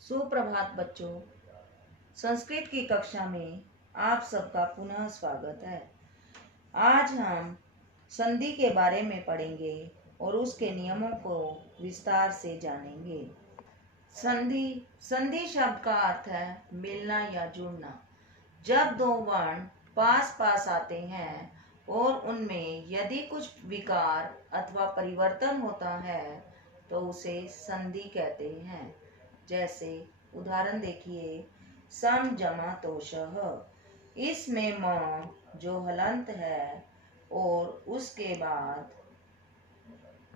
सुप्रभात बच्चों। संस्कृत की कक्षा में आप सबका पुनः स्वागत है। आज हम संधि के बारे में पढ़ेंगे और उसके नियमों को विस्तार से जानेंगे। संधि शब्द का अर्थ है मिलना या जुड़ना। जब दो वर्ण पास पास आते हैं और उनमें यदि कुछ विकार अथवा परिवर्तन होता है तो उसे संधि कहते हैं। जैसे उदाहरण देखिए, सम जमा तोषः। इसमें म जो हलंत है और उसके बाद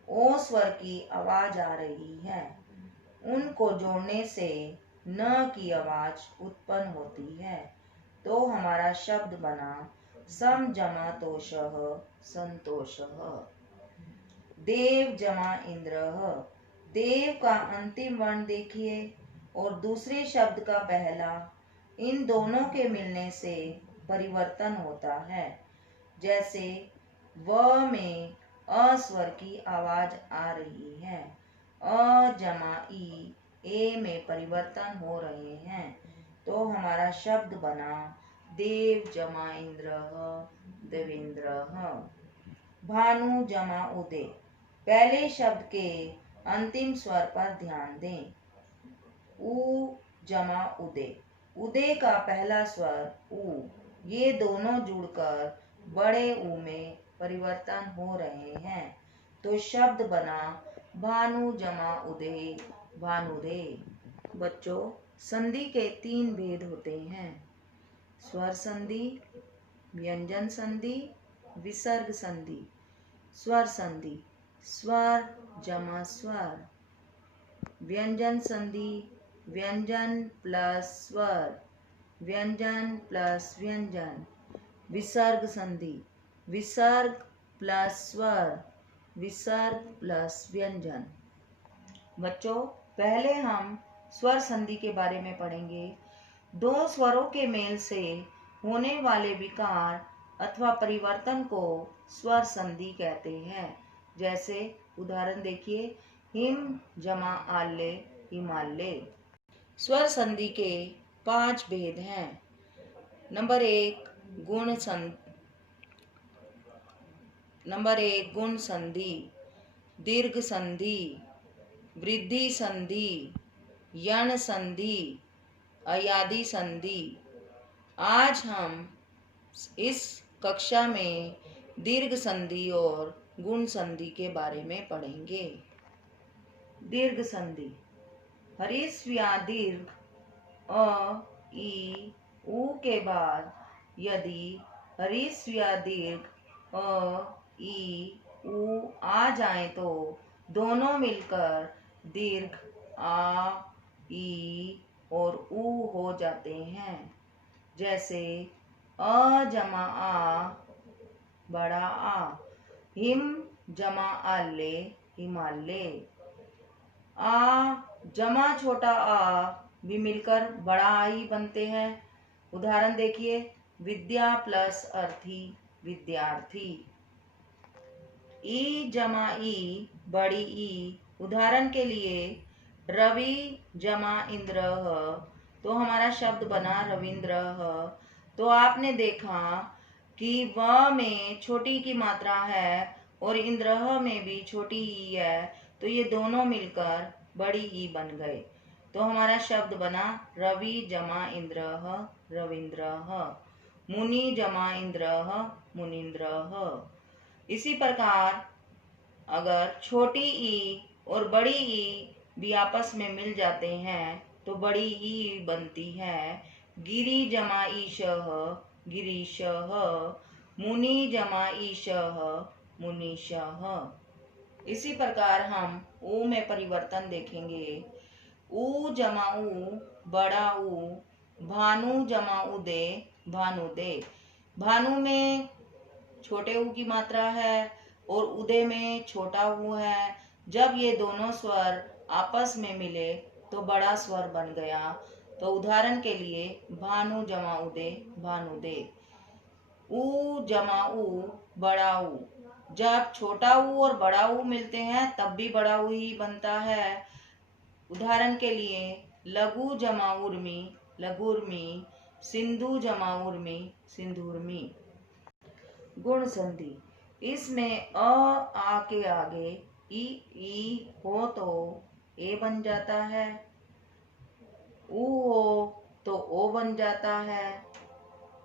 ओ स्वर की आवाज आ रही है, उनको जोड़ने से न की आवाज उत्पन्न होती है, तो हमारा शब्द बना सम जमा तोषः संतोषः। देव जमा इंद्रः। देव का अंतिम वर्ण देखिए और दूसरे शब्द का पहला, इन दोनों के मिलने से परिवर्तन होता है। जैसे व में अ स्वर की आवाज आ रही है, अ जमा ई, ए में परिवर्तन हो रहे हैं, तो हमारा शब्द बना देव जमा इंद्रः देवेंद्रः। भानु जमा उदय। पहले शब्द के अंतिम स्वर पर ध्यान दें। उ जमा उदय। उदय का पहला स्वर उ, ये दोनों जुड़कर बड़े उ में परिवर्तन हो रहे हैं, तो शब्द बना भानु जमा उदय भानुदय। बच्चों, संधि के 3 भेद होते हैं: स्वर संधि, व्यंजन संधि, विसर्ग संधि। स्वर संधि स्वर जमा स्वर। व्यंजन संधि व्यंजन प्लस स्वर, व्यंजन प्लस व्यंजन। विसर्ग संधि विसर्ग प्लस स्वर, विसर्ग प्लस व्यंजन। बच्चों, पहले हम स्वर संधि के बारे में पढ़ेंगे। दो स्वरों के मेल से होने वाले विकार अथवा परिवर्तन को स्वर संधि कहते हैं। जैसे उदाहरण देखिए, हिम जमा आल्य हिमालय। स्वर संधि के 5 भेद हैं। नंबर 1 गुण संधि, दीर्घ संधि, वृद्धि संधि, यण संधि, अयादि संधि। आज हम इस कक्षा में दीर्घ संधि और गुण संधि के बारे में पढ़ेंगे। दीर्घ संधि हरीस्व या दीर्घ अ, ई, उ के बाद यदि हरीस्व या दीर्घ अ, ई, उ आ जाए तो दोनों मिलकर दीर्घ आ, ई और उ हो जाते हैं। जैसे अ जमा आ बड़ा आ, हिम जमा आल्य हिमालय। आ जमा छोटा आ भी मिलकर बड़ा आ ही बनते हैं। उदाहरण देखिए, विद्या प्लस अर्थी विद्यार्थी। ई जमा ई बड़ी ई। उदाहरण के लिए रवि जमा इंद्रः, तो हमारा शब्द बना रविंद्रः। तो आपने देखा कि व में छोटी की मात्रा है और इंद्रः में भी छोटी ई है, तो ये दोनों मिलकर बड़ी ई बन गए, तो हमारा शब्द बना रवि जमा इंद्रः रविंद्रः। मुनि जमा इंद्रः मुनीन्द्रः। इसी प्रकार अगर छोटी ई और बड़ी ई भी आपस में मिल जाते हैं तो बड़ी ई बनती है। गिरि जमा ईशः गिरीशः। मुनि जमा ईशः मुनीशः। इसी प्रकार हम ऊ में परिवर्तन देखेंगे। ऊ जमा ऊ बड़ा ऊ। भानु जमा उदय भानुदय। भानु में छोटे ऊ की मात्रा है और उदय में छोटा ऊ है। जब ये दोनों स्वर आपस में मिले तो बड़ा स्वर बन गया। तो उदाहरण के लिए भानु जमा उदय भानुदय। ऊ जमा ऊ बड़ा ऊ। जब छोटा ऊ और बड़ा ऊ मिलते हैं तब भी बड़ा ऊ ही बनता है। उदाहरण के लिए लघु जमा उर्मी लघुर्मी, सिंधु जमा उर्मी सिंधुर्मी। गुण संधि, इसमें आ के आगे ई हो तो ए बन जाता है, ऊ हो तो ओ बन जाता है,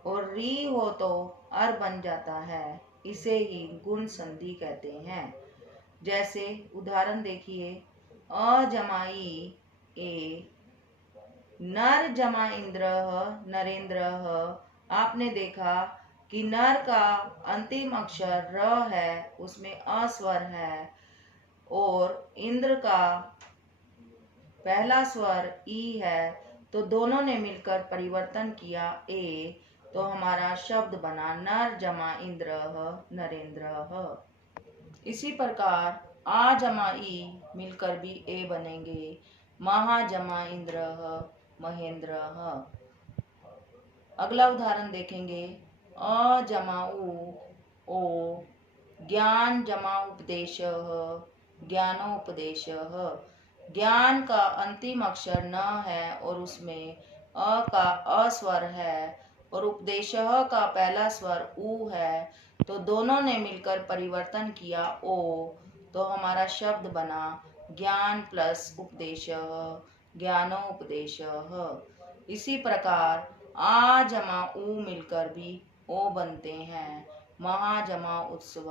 और री हो तो अर बन जाता है। इसे ही गुण संधि कहते हैं। जैसे उदाहरण देखिए, अ जमा ई ए, नर जमा इंद्र नरेंद्र। आपने देखा कि नर का अंतिम अक्षर र है, उसमें अ स्वर है, और इंद्र का पहला स्वर ई है, तो दोनों ने मिलकर परिवर्तन किया ए, तो हमारा शब्द बना नर जमा इंद्र नरेंद्र। इसी प्रकार आ जमा ई मिलकर भी ए बनेंगे, महा जमा इंद्र महेंद्र। अगला उदाहरण देखेंगे, अ जमा ओ, ज्ञान जमा उपदेश ज्ञानोपदेश। ज्ञान का अंतिम अक्षर न है और उसमें अ का अ स्वर है, और उपदेश का पहला स्वर ऊ है, तो दोनों ने मिलकर परिवर्तन किया ओ, तो हमारा शब्द बना ज्ञान प्लस उपदेश ज्ञानोपदेश। इसी प्रकार आ जमा ऊ मिलकर भी ओ बनते हैं, महा जमा उत्सव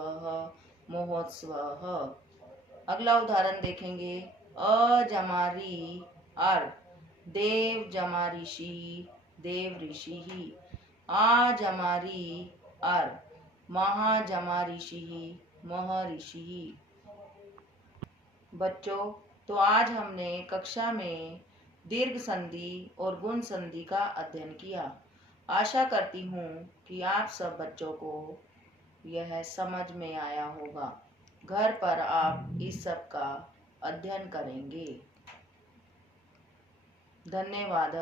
महोत्सव। अगला उदाहरण देखेंगे, अ जमा री अर, देव जमा ऋषि देव ऋषि ही। आ जमा री अर, महा जमा ऋषि महर्षि ही। बच्चों, तो आज हमने कक्षा में दीर्घ संधि और गुण संधि का अध्ययन किया। आशा करती हूँ कि आप सब बच्चों को यह समझ में आया होगा। घर पर आप इस सब का अध्ययन करेंगे। धन्यवाद।